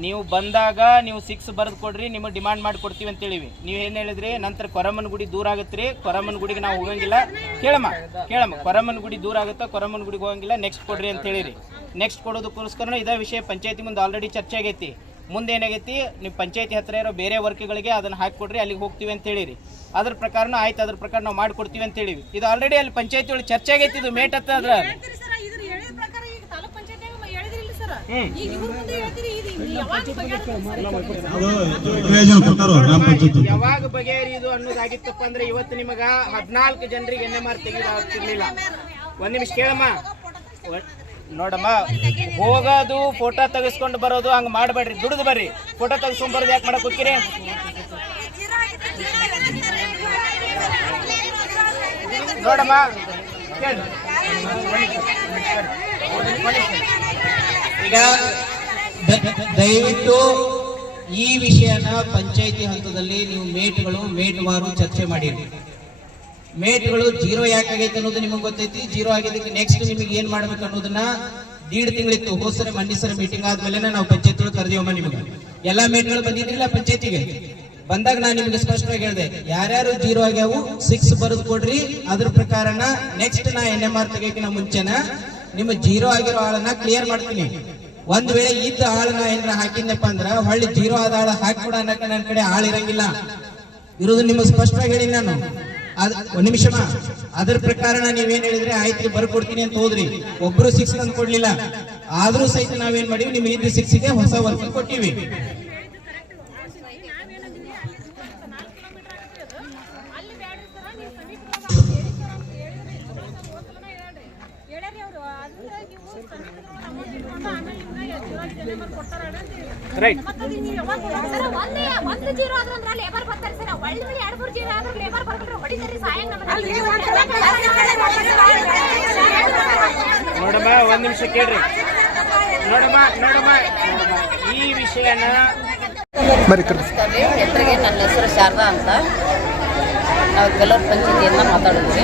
[SPEAKER 6] ನೀವು ಬಂದಾಗ ನೀವು ಸಿಕ್ಸ್ ಬರೆದು ಕೊಡ್ರಿ, ನಿಮಗೆ ಡಿಮಾಂಡ್ ಮಾಡಿ ಕೊಡ್ತೀವಿ ಅಂತ ಹೇಳಿವಿ ನೀವು ಏನು ಹೇಳಿದ್ರಿ, ನಂತರ ಕೊರಮನ್ ಗುಡಿ ದೂರ ಆಗುತ್ತೆ ರೀ ಕೊರಮನ್ ಗುಡಿಗೆ ನಾವು ಹೋಗಂಗಿಲ್ಲ. ಕೇಳಮ್ಮ ಕೇಳಮ್ಮ ಕೊರಮನ್ ಗುಡಿ ದೂರ ಆಗುತ್ತಾ ಕೊರಮನ್ ಗುಡಿಗೆ ಹೋಗಂಗಿಲ್ಲ ನೆಕ್ಸ್ಟ್ ಕೊಡ್ರಿ ಅಂತ ಹೇಳಿರಿ. ನೆಕ್ಸ್ಟ್ ಕೊಡೋದಕ್ಕೋಸ್ಕರ ಇದೇ ವಿಷಯ ಪಂಚಾಯತಿ ಮುಂದೆ ಆಲ್ರೆಡಿ ಚರ್ಚೆ ಆಗೈತಿ. ಮುಂದೆ ಏನಾಗೈತಿ ನೀವು ಪಂಚಾಯತಿ ಹತ್ರ ಇರೋ ಬೇರೆ ವರ್ಕ್ಗಳಿಗೆ ಅದನ್ನು ಹಾಕಿಕೊಡ್ರಿ ಅಲ್ಲಿಗೆ ಹೋಗ್ತೀವಿ ಅಂತ ಹೇಳಿರಿ. ಅದ್ರ ಪ್ರಕಾರನೂ ಆಯ್ತು ಅದ್ರ ಪ್ರಕಾರ ನಾವು ಮಾಡಿಕೊಡ್ತೀವಿ ಅಂತ ಹೇಳಿವಿ. ಇದು ಆಲ್ರೆಡಿ ಅಲ್ಲಿ ಪಂಚಾಯತಿ ಒಳಗೆ ಚರ್ಚೆ ಆಗೈತಿ ಇದು ಮೇಟ್ ಅಂತ ಅದ್ರ
[SPEAKER 7] ಹೇಳ್ತೀರಿ ಸರ್ ಇದ್ರ ಹೇಳಿದ ಪ್ರಕಾರ ಈಗ ತಾಲೂಕ್ ಪಂಚಾಯತಿ ಹೇಳಿದ್ರಿಲ್ಲ ಸರ್? ಈಗ ಇವ್ರ ಮುಂದೆ ಹೇಳ್ತೀರಿ ಇದು ಇದು ಯಾವಾಗ
[SPEAKER 6] ಬಗೆಹರಿಯುದು ಅನ್ನೋದಾಗಿತ್ತಪ್ಪ ಅಂದ್ರೆ ಇವತ್ತು ನಿಮಗ ಹದಿನಾಲ್ಕು ಜನರಿಗೆ ಎನ್ ಎಂ ಆರ್ ಒಂದ್ ನಿಮಿಷ ಕೇಳಮ್ಮ. ನೋಡಮ್ಮ, ಹೋಗೋದು ಫೋಟೋ ತೆಗೆಸ್ಕೊಂಡು ಬರೋದು ಹಂಗೆ ಮಾಡಬೇಡ್ರಿ, ದುಡಿದು ಬರ್ರಿ. ಫೋಟೋ ತೆಗೆಸ್ಕೊಂಡ್ ಬರೋದು ಯಾಕೆ ಮಾಡಕ್ಕೆ ಹೋಗ್ತೀರಿ ನೋಡಮ್ಮ
[SPEAKER 8] ಈಗ ದಯವಿಟ್ಟು ಈ ವಿಷಯನ ಪಂಚಾಯಿತಿ ಹಂತದಲ್ಲಿ ನೀವು ಮೇಟ್ಗಳು, ಮೇಟ್ವಾರು ಚರ್ಚೆ ಮಾಡಿರಿ. ಮೇಟ್ಗಳು ಜೀರೋ ಯಾಕಾಗೈತೆ ಅನ್ನೋದು ನಿಮಗೆ ಗೊತ್ತೈತಿ. ಜೀರೋ ಆಗಿದ್ದಕ್ಕೆ ನೆಕ್ಸ್ಟ್ ನಿಮಗೆ ಏನ್ ಮಾಡ್ಬೇಕು ಅನ್ನೋದನ್ನ ದೀಡ್ ತಿಂಗಳಿತ್ತು. ಹೋಸರ ಮಂಡಿಸರ ಮೀಟಿಂಗ್ ಆದ್ಮೇಲೆ ನಾವು ಪಂಚಾಯತ್ ಒಳಗೆ ಕರೆದಿವಮ್ಮ ನಿಮಗೆ. ಎಲ್ಲಾ ಮೇಟ್ಗಳು ಬಂದಿದ್ರಿಲ್ಲ ಪಂಚಾಯತಿಗೆ? ಬಂದಾಗ ನಾನು ನಿಮ್ಗೆ ಸ್ಪಷ್ಟವಾಗಿ ಹೇಳಿದೆ, ಯಾರ್ಯಾರು ಜೀರೋ ಆಗ್ಯಾವು ಸಿಕ್ಸ್ ಬರೆದು ಕೊಡ್ರಿ. ಅದ್ರ ಪ್ರಕಾರನ ನೆಕ್ಸ್ಟ್ ನಾ ಎನ್ ಎಂ ಆರ್ ತೆಗಿಯೋಕಿನ ಮುಂಚೆನ ನಿಮ್ಮ ಜೀರೋ ಆಗಿರೋ ಆಳನ್ನ ಕ್ಲಿಯರ್ ಮಾಡ್ತೀನಿ. ಒಂದ್ ವೇಳೆ ಇದ್ದ ಆಳನ್ನ ಏನಾರ ಹಾಕಿದ್ನಪ್ಪ ಅಂದ್ರ ಹೊಳ್ಳಿ ಜೀರೋ ಆದ ಆಳ ಹಾಕಿ ನನ್ನ ಕಡೆ ಆಳ ಇರಂಗಿಲ್ಲ. ಇರೋದು ನಿಮಗೆ ಸ್ಪಷ್ಟವಾಗಿ ಹೇಳಿ ನಾನು. ಒಂದ್ ನಿಮಿಷ ಅದ್ರ ಪ್ರಕಾರ ನೀವೇನ್ ಹೇಳಿದ್ರೆ ಆಯ್ತು ಬರ್ಕೊಡ್ತೀನಿ ಅಂತ ಹೋದ್ರಿ. ಒಬ್ರು ಸಿಕ್ಸ್ ತಂದು ಕೊಡ್ಲಿಲ್ಲ. ಆದ್ರೂ ಸಹಿತ ನಾವೇನ್ ಮಾಡಿವಿ, ನಿಮ್ಗೆ ಇದ್ದ ಸಿಕ್ಸ್ಗೆ ಹೊಸ ವರ್ಕ್ ಕೊಟ್ಟಿವಿ.
[SPEAKER 7] ಕೊಡ್ತಾರ.
[SPEAKER 6] ರೈಟ್ ನೋಡಮ್ಮ ಒಂದ್ ನಿಮಿಷ ಕೇಳ್ರಿ. ನೋಡಮ್ಮ ನೋಡಮ್ಮ. ಈ ವಿಷಯನ
[SPEAKER 9] ಎಲ್ರಿಗೆ ನನ್ನ ಹೆಸರು ಶಾರದಾ ಅಂತ. ನಾವು ಕೆಲವ್ರ ಪಂಚಾಯತಿಯಿಂದ ಮಾತಾಡಿದ್ವಿ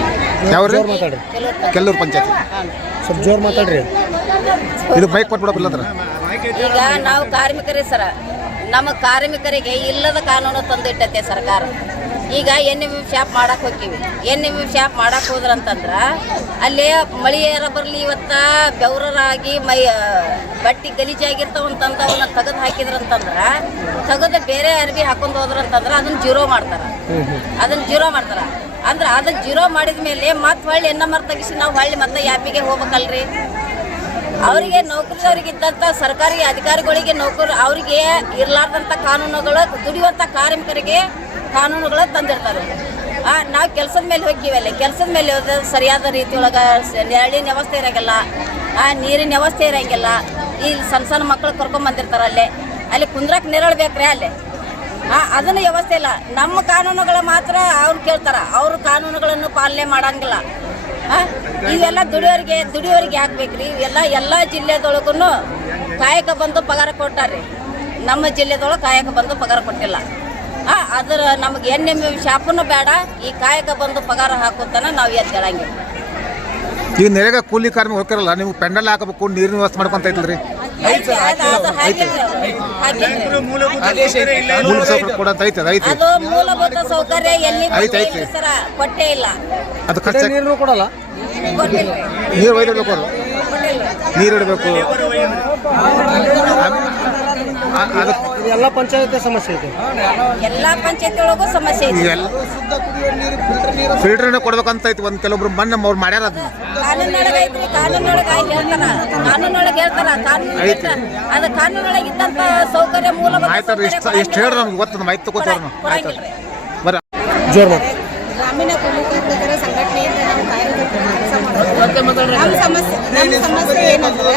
[SPEAKER 2] ಯಾವ್ರಿ?
[SPEAKER 4] ಮಾತಾಡ್ರಿ.
[SPEAKER 9] ಕೆಲವ್ರ
[SPEAKER 2] ಪಂಚಾಯತಿ.
[SPEAKER 4] ಸ್ವಲ್ಪ ಜೋರ್ ಮಾತಾಡ್ರಿ.
[SPEAKER 2] ಇದು ಬೈಕ್ ಕೊಟ್ಬಿಡಪ್ಪ ಇಲ್ಲಂದ್ರ
[SPEAKER 9] ಈಗ ನಾವು ಕಾರ್ಮಿಕರೇ ಸರ, ನಮ್ಮ ಕಾರ್ಮಿಕರಿಗೆ ಇಲ್ಲದ ಕಾನೂನು ತಂದಿಟ್ಟೈತೆ ಸರ್ಕಾರ. ಈಗ ಎನ್ ಎಂ ಶಾಪ್ ಮಾಡಕ್ ಹೋಗ್ತೀವಿ ಎನ್ ಎಂ ಶಾಪ್ ಮಾಡಕ್ ಹೋದ್ರಂತಂದ್ರ ಅಲ್ಲಿ ಮಳಿಯರ ಬರಲಿ ಇವತ್ತ ಬೆವರರಾಗಿ ಮೈ ಬಟ್ಟಿ ಗಲೀಜಾಗಿರ್ತಾವಂತಂದ ಅವನ್ನ ತೆಗೆದು ಹಾಕಿದ್ರಂತಂದ್ರ, ತೆಗೆದು ಬೇರೆ ಅರ್ಬಿ ಹಾಕೊಂಡು ಹೋದ್ರಂತಂದ್ರ ಅದನ್ನ ಜೀರೋ ಮಾಡ್ತಾರ. ಅದನ್ನ ಜೀರೋ ಮಾಡ್ತಾರ. ಅಂದ್ರ ಅದನ್ನ ಜೀರೋ ಮಾಡಿದ ಮೇಲೆ ಮತ್ತೆ ಹೊಳ್ಳಿ ಮರ್ ತೆಗಿಸಿ ನಾವು ಹೊಳ್ಳಿ ಮತ್ತೆ ಯಾಪಿಗೆ ಹೋಗ್ಬೇಕಲ್ರಿ? ಅವರಿಗೆ ನೌಕರಿದವರಿಗೆ ಇದ್ದಂಥ ಸರ್ಕಾರಿ ಅಧಿಕಾರಿಗಳಿಗೆ ನೌಕರ ಅವರಿಗೆ ಇರಲಾರ್ದಂಥ ಕಾನೂನುಗಳು ದುಡಿಯುವಂಥ ಕಾರ್ಮಿಕರಿಗೆ ಕಾನೂನುಗಳು ತಂದಿರ್ತಾರೆ. ನಾವು ಕೆಲಸದ ಮೇಲೆ ಹೋಗ್ತೀವಲ್ಲ ಕೆಲಸದ ಮೇಲೆ ಹೋದ ಸರಿಯಾದ ರೀತಿ ಒಳಗೆ ನೆರಳಿನ ವ್ಯವಸ್ಥೆ ಇರಂಗಿಲ್ಲ. ಆ, ನೀರಿನ ವ್ಯವಸ್ಥೆ ಇರೋಂಗಿಲ್ಲ. ಈ ಸಣ್ಣ ಸಣ್ಣ ಮಕ್ಕಳು ಕರ್ಕೊಂಬಂದಿರ್ತಾರೆ ಅಲ್ಲೇ. ಅಲ್ಲಿ ಕುಂದ್ರಕ್ಕೆ ನೆರಳು ಬೇಕ್ರೆ ಅಲ್ಲೇ. ಹಾಂ ಅದನ್ನು ವ್ಯವಸ್ಥೆ ಇಲ್ಲ. ನಮ್ಮ ಕಾನೂನುಗಳು ಮಾತ್ರ ಅವ್ರು ಕೇಳ್ತಾರೆ. ಅವರು ಕಾನೂನುಗಳನ್ನು ಪಾಲನೆ ಮಾಡಂಗಿಲ್ಲ. ಇವೆಲ್ಲ ದುಡಿಯೋರಿಗೆ ದುಡಿಯೋರಿಗೆ ಹಾಕ್ಬೇಕ್ರಿ ಇವೆಲ್ಲ ಎಲ್ಲ ಜಿಲ್ಲೆದೊಳಗೂ ಕಾಯಕ ಬಂದು ಪಗಾರ ಕೊಟ್ಟಾರ್ರಿ. ನಮ್ಮ ಜಿಲ್ಲೆದೊಳಗೆ ಕಾಯಕ ಬಂದು ಪಗಾರ ಕೊಟ್ಟಿಲ್ಲ. ಅದರ ನಮಗೆ ಎನ್ ಎಂ ಶಾಪನ್ನು ಬೇಡ. ಈ ಕಾಯಕ ಬಂದು ಪಗಾರ ಹಾಕೋತನ ನಾವು ಎದ್ದು ಹೇಳಂಗಿಲ್ಲ
[SPEAKER 2] ಈಗ ನೆರೆಗ ಕೂಲಿ ಕಾರ್ಮಿಕ ಹೋಗ್ತಾರಲ್ಲ ನೀವು ಪೆಂಡಲ್ ಹಾಕಬೇಕು, ನೀರಿನ ವ್ಯವಸ್ಥೆ ಮಾಡ್ಕೊಂತ ಐತಲ್ರಿ
[SPEAKER 9] ಅದು- ಮೂಲಭೂತ ಸೌಕರ್ಯ ಎಲ್ಲಿ. ಸರ ಕೊಟ್ಟೇ ಇಲ್ಲ.
[SPEAKER 2] ಅದು ಖರ್ಚು
[SPEAKER 4] ನೀರು ಕೊಡಲ್ಲ?
[SPEAKER 2] ನೀರು ಒಯ್ದಿಡ್ಬೇಕು ಅವರು. ನೀರು ಇಡಬೇಕು. ಅದು
[SPEAKER 4] ಎಲ್ಲ ಪಂಚಾಯತ್ ಸಮಸ್ಯೆ ಇದೆ.
[SPEAKER 9] ಎಲ್ಲ ಪಂಚಾಯತ್ ಒಳಗೂ ಸಮಸ್ಯೆ ಇದೆ.
[SPEAKER 2] ಫಿಲ್ಟರ್ ಫಿಲ್ಟರ್ನ ಕೊಡ್ಬೇಕಂತ ಐತಿ ಒಂದು ಕೆಲವೊಬ್ರು ಮೊನ್ನೆ ಅವ್ರು ಮಾಡ್ಯಾರ ಅದನ್ನ
[SPEAKER 9] ಕಾನೂನೊಳಗೆ ಐತ್ರಿ ಕಾನೂನೊಳಗೆ ಹೇಳ್ತಾರ. ಕಾನೂನೊಳಗೆ ಹೇಳ್ತಾರ ಕಾನೂನು. ಅದು ಕಾನೂನೊಳಗೆ ಇದ್ದಂತ ಸೌಕರ್ಯ
[SPEAKER 2] ಎಷ್ಟು ಎಷ್ಟು ಹೇಳ್ರಿ ನಮ್ಗೆ ಗೊತ್ತದ ಮಾಹಿತಿ ತಗೋತಾರ ಆಯ್ತು ಬರ.
[SPEAKER 4] ಜೋರ್ ಮಾತಾಡ್ರಿ
[SPEAKER 7] ಗ್ರಾಮೀಣ ಸಂಘಟನೆಯಿಂದ ನಾವು ಕಾರ್ಯಕರ್ತರು ಕೆಲಸ ಮಾಡೋದು ನಮ್ಮ ಸಮಸ್ಯೆ ನಮ್ಮ ಸಮಸ್ಯೆ ಏನಂದ್ರೆ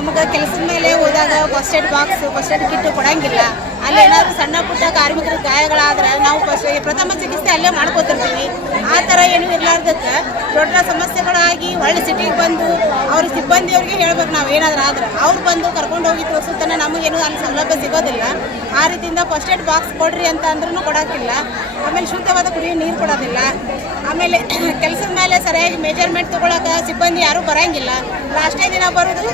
[SPEAKER 7] ನಮ್ಗೆ ಕೆಲಸದ ಮೇಲೆ ಹೋದಾಗ first aid box first aid kit ಕೊಡಂಗಿಲ್ಲ. ಅಲ್ಲಿ ಏನಾದರೂ ಸಣ್ಣ ಪುಟ್ಟ ಕಾರ್ಮಿಕರ ಗಾಯಗಳಾದ್ರೆ ನಾವು ಫಸ್ಟ್ ಪ್ರಥಮ ಚಿಕಿತ್ಸೆ ಅಲ್ಲೇ ಮಾಡ್ಕೋತಿರ್ತೀವಿ. ಆ ಥರ ಏನೂ ಇರಲಾರ್ದಕ್ಕೆ ದೊಡ್ಡ ಸಮಸ್ಯೆಗಳಾಗಿ ಒಳ್ಳೆ ಸಿಟಿಗೆ ಬಂದು ಅವ್ರ ಸಿಬ್ಬಂದಿಯವ್ರಿಗೆ ಹೇಳ್ಬೇಕು ನಾವು ಏನಾದರೂ ಆದ್ರೆ. ಅವ್ರು ಬಂದು ಕರ್ಕೊಂಡು ಹೋಗಿ ತೋರಿಸುತ್ತಾನೆ ನಮಗೇನು ಅಲ್ಲಿ ಸೌಲಭ್ಯ ಸಿಗೋದಿಲ್ಲ. ಆ ರೀತಿಯಿಂದ ಫಸ್ಟ್ ಏಡ್ ಬಾಕ್ಸ್ ಕೊಡ್ರಿ ಅಂತ ಅಂದ್ರೂ ಕೊಡೋಕ್ಕಿಲ್ಲ ಆಮೇಲೆ ಶುದ್ಧವಾದ ಕುಡಿಯೋ ನೀರು ಕೊಡೋದಿಲ್ಲ. ಆಮೇಲೆ ಕೆಲಸದ ಮೇಲೆ ಸರಿಯಾಗಿ ಮೆಜರ್ಮೆಂಟ್ ತೊಗೊಳಕ್ಕೆ ಸಿಬ್ಬಂದಿ ಯಾರೂ ಬರೋಂಗಿಲ್ಲ. ಲಾಸ್ಟೇ ದಿನ ಬರೋದು,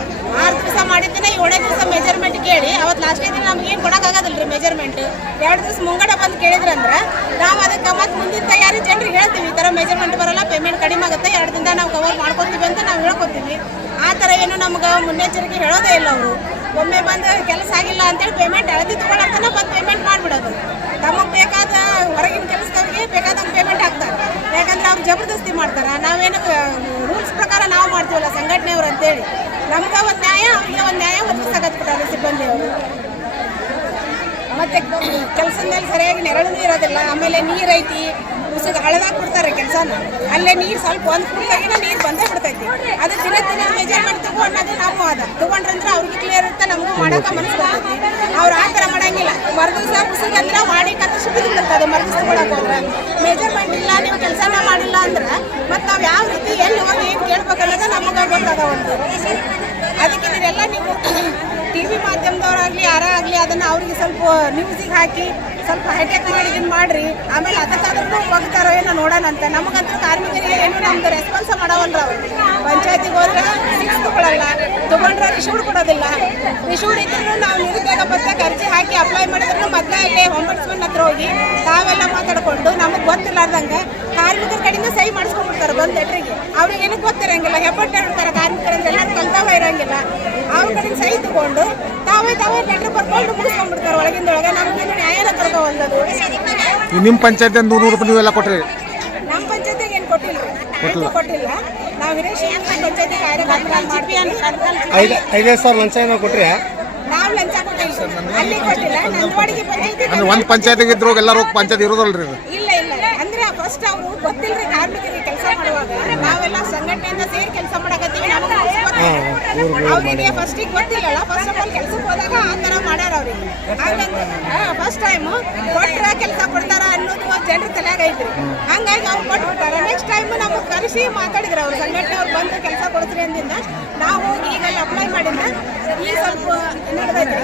[SPEAKER 7] ಆರು ದಿವಸ ಮಾಡಿದ್ದೇನೆ ಏಳನೇ ದಿವಸ ಮೆಜರ್ಮೆಂಟ್ ಕೇಳಿ ಅವತ್ತು ಲಾಸ್ಟೇ ದಿನ ನಮ್ಗೆ ಏನು ಕೊಡೋಕ್ಕಾಗೋದಿಲ್ಲ ರೀ ಮೆಜರ್ಮೆಂಟ್ ಎರಡು ದಿವಸ ಮುಂಗಡ ಬಂದು ಕೇಳಿದ್ರಂದ್ರೆ ನಾವು ಅದಕ್ಕೆ ಮತ್ತೆ ಮುಂದಿನ ತಯಾರಿ ಜನರಿಗೆ ಹೇಳ್ತೀವಿ, ಈ ಥರ ಮೆಜರ್ಮೆಂಟ್ ಬರೋಲ್ಲ ಪೇಮೆಂಟ್ ಕಡಿಮೆ ಆಗುತ್ತೆ, ಎರಡು ದಿನ ನಾವು ಕವರ್ ಮಾಡ್ಕೊತೀವಿ ಅಂತ ನಾವು ಹೇಳ್ಕೊತೀವಿ. ಆ ಥರ ಏನು ನಮ್ಗೆ ಮುನ್ನೆಚ್ಚರಿಕೆ ಹೇಳೋದೇ ಇಲ್ಲ ಅವರು. ಒಮ್ಮೆ ಬಂದು ಕೆಲಸ ಆಗಿಲ್ಲ ಅಂತೇಳಿ ಪೇಮೆಂಟ್ ಅಳತಿ ತೊಗೊಳಂತಾನೆ ಬಂದು ಪೇಮೆಂಟ್ ಮಾಡಿಬಿಡೋದು. ತಮಗೆ ಬೇಕಾದ ಹೊರಗಿನ ಕೆಲಸದವ್ರಿಗೆ ಬೇಕಾದಂಗೆ ಪೇಮೆಂಟ್ ಹಾಕ್ತಾರೆ. ಜಬರ್ದಸ್ತಿ ಮಾಡ್ತಾರೆ? ನಾವೇನು ರೂಲ್ಸ್ ಪ್ರಕಾರ ನಾವು ಮಾಡ್ತೀವಲ್ಲ ಸಂಘಟನೆಯವ್ರು ಅಂತೇಳಿ. ನಮ್ಗೆ ಒಂದು ನ್ಯಾಯ, ಅವ್ರಿಗೆ ಒಂದು ನ್ಯಾಯ ಒದಗಿಸಕತ್ಬಿಟ್ಟಾರೆ ಸಿಬ್ಬಂದಿಯವರು. ಮತ್ತೆ ಕೆಲಸದ ಮೇಲೆ ಸರಿಯಾಗಿ ನೆರಳು ಇರೋದಿಲ್ಲ ಆಮೇಲೆ ನೀರೈತಿ ಉಸುಗ ಹಳದಾಗ ಬಿಡ್ತಾರೆ ಕೆಲಸನ. ಅಲ್ಲೇ ನೀರು ಸ್ವಲ್ಪ ಒಂದು ಕುಡಿದಾಗಿನ ನೀರು ಅದು ದಿನ ದಿನ ಮೆಜರ್ಮೆಂಟ್ ತಗೋ ಅನ್ನೋದು ನಾವು ಅದ. ತಗೊಂಡ್ರಂದ್ರೆ ಅವ್ರಿಗೆ ಕ್ಲಿಯರ್ ಇರುತ್ತೆ, ನಮಗೂ ಮಾಡಕ್ಕೆ ಮನಸ್ಸು ಅವ್ರು ಆ ಥರ ಮಾಡಂಗಿಲ್ಲ. ಮರುದಿವಸ ಉಸುಗ ಅಂದ್ರೆ ಮಾಡಿ ಕತ್ತ ಅದು ಮರುದಿವಸ ಹೋದ್ರೆ. ಮೆಜರ್ಮೆಂಟ್ ಇಲ್ಲ, ನೀವು ಕೆಲಸನ ಮಾಡಿಲ್ಲ ಅಂದ್ರೆ, ಮತ್ತೆ ನಾವು ಯಾವ ರೀತಿ ಎಲ್ಲಿ ಹೋಗಿ ಏನು ಕೇಳ್ಬೇಕನ್ನೋದು ನಮಗೆ ಗೊತ್ತಾಗ ಒಂದು ಅದಕ್ಕೆ ಇದೆಲ್ಲ ನೀವು ಟಿ ವಿ ಮಾಧ್ಯಮದವರಾಗಲಿ ಯಾರೇ ಆಗಲಿ ಅದನ್ನು ಅವರಿಗೆ ಸ್ವಲ್ಪ ನ್ಯೂಸಿಗೆ ಹಾಕಿ, ಸ್ವಲ್ಪ ಹೈಟೆಕ್ ಇದನ್ನ ಮಾಡ್ರಿ. ಆಮೇಲೆ ಅದಕ್ಕಾದ್ರೂ ಹೋಗ್ತಾರೋ ಏನೋ ನೋಡೋಣ ಅಂತ ನಮಗಂತೂ ಕಾರ್ಮಿಕರಿಗೆ ಏನು ನಮ್ದು ರೆಸ್ಪಾನ್ಸ್ ಮಾಡವಲ್ರ ಅವ್ರು. ಪಂಚಾಯತಿಗೆ ಹೋದ್ರೆ ಸಿಕ್ಸ್ ತಗೊಳಲ್ಲ, ತಗೊಂಡ್ರೆ ರಿಶೂಡ್ ಕೊಡೋದಿಲ್ಲ. ರಿಶೂಡ್ ಇದ್ರೂ ನಾವು ನಿರುದ್ಯೋಗ ಪತ್ರಕ್ಕೆ ಅರ್ಜಿ ಹಾಕಿ ಅಪ್ಲೈ ಮಾಡಿದ್ರು ಮೊದಲೇ ಇಲ್ಲಿ ಒಂಬಡ್ಸ್ಮನ್ ಹತ್ರ ಹೋಗಿ ತಾವೆಲ್ಲ ಮಾತಾಡ್ಕೊಂಡು ನಮಗೆ ಗೊತ್ತಿಲ್ಲಾರ್ದಂಗೆ ಕಾರ್ಮಿಕರ ಕಡೆಯಿಂದ ಸಹಿ ಮಾಡಿಸ್ಕೊಂಡ್ಬಿಡ್ತಾರೆ ಬಂದು ಲೆಟ್ರಿಗೆ ಅವ್ರಿಗೆ ಏನಕ್ಕೆ ಗೊತ್ತಿರಂಗಿಲ್ಲ. ಹೆಬ್ಬಟ್ಟು ಹೇಳ್ತಾರೆ ಕಾರ್ಮಿಕರಂತೆಲ್ಲ ಕಲ್ತಾವ ಇರೋಂಗಿಲ್ಲ. ಅವ್ರ ಕಡೆಯಿಂದ ಸಹಿ ತಗೊಂಡು ತಾವೇ ತಾವೇ ಲೆಟ್ರ್ ಬರ್ಕೊಂಡು ಮುಗಿಸ್ಕೊಂಡ್ಬಿಡ್ತಾರೆ ಒಳಗಿಂದ ಒಳಗೆ ನ್ಯಾಯನ
[SPEAKER 2] ನಿಮ್ಮ ಪಂಚಾಯತ್ ನೂರು ನೂರು ರೂಪಾಯಿ ನೀವೆಲ್ಲ ಕೊಟ್ರಿ.
[SPEAKER 7] ನಮ್ಮ ಕೊಟ್ಟಿಲ್ಲ? ನಾವು ಪಂಚಾಯತಿ
[SPEAKER 4] ಐದು ಐದೈದು ಸಾವಿರ ಲಂಚ ಏನೋ ಕೊಟ್ರಿ
[SPEAKER 7] ನಾವು ಲಂಚ ಕೊಟ್ಟಿಲ್ಲ. ಅಲ್ಲಿ ಕೊಟ್ಟಿಲ್ಲ. ನಂದವಾಡಿಗೆ ಪಂಚಾಯತಿ
[SPEAKER 2] ಅಂದ್ರೆ ಒಂದು ಪಂಚಾಯತಿಗೆ ಇದ್ರು ಎಲ್ಲರೂ ಪಂಚಾಯತ್ ಇರೋದಲ್ರಿ
[SPEAKER 7] ಇಲ್ಲ ಫಸ್ಟ್ ಅವರು ಗೊತ್ತಿಲ್ರಿ ಕಾರ್ಮಿಕರಿಗೆ ಕೆಲಸ ಮಾಡುವಾಗ. ನಾವೆಲ್ಲ ಸಂಘಟನೆಯಿಂದ ಸೇರಿ ಕೆಲಸ ಮಾಡಕತ್ತೀವಿ ನಮಗೆ ಅವರಿಗೆ ಫಸ್ಟಿಗೆ ಗೊತ್ತಿಲ್ಲಲ್ಲ ಫಸ್ಟ್ ಆಫ್ ಆಲ್ ಕೆಲ್ಸಕ್ಕೆ ಹೋದಾಗ ಆ ಥರ ಮಾಡ್ಯಾರ ಅವ್ರಿಗೆ. ಹಾಗಂತ ಫಸ್ಟ್ ಟೈಮು ಕೊಟ್ರ ಕೆಲಸ ಕೊಡ್ತಾರ ಅನ್ನೋದು ಜನರ ತಲೆಯಾಗ ಐತ್ರಿ. ಹಂಗಾಗಿ ಅವ್ರು ಕೊಟ್ಬಿಟ್ಟಾರ. ನೆಕ್ಸ್ಟ್ ಟೈಮ್ ನಮಗೆ ಕರೆಸಿ ಮಾತಾಡಿದ್ರು ಅವ್ರು ಸಂಘಟನೆ ಅವ್ರು ಬಂದು ಕೆಲಸ ಕೊಡ್ತೀರಿ ಅಂದಿಂದ ನಾವು ಈಗ ಅಪ್ಲೈ ಮಾಡಿದ್ರೆ ಈ ಸ್ವಲ್ಪ ನಡೆದೈತ್ರಿ?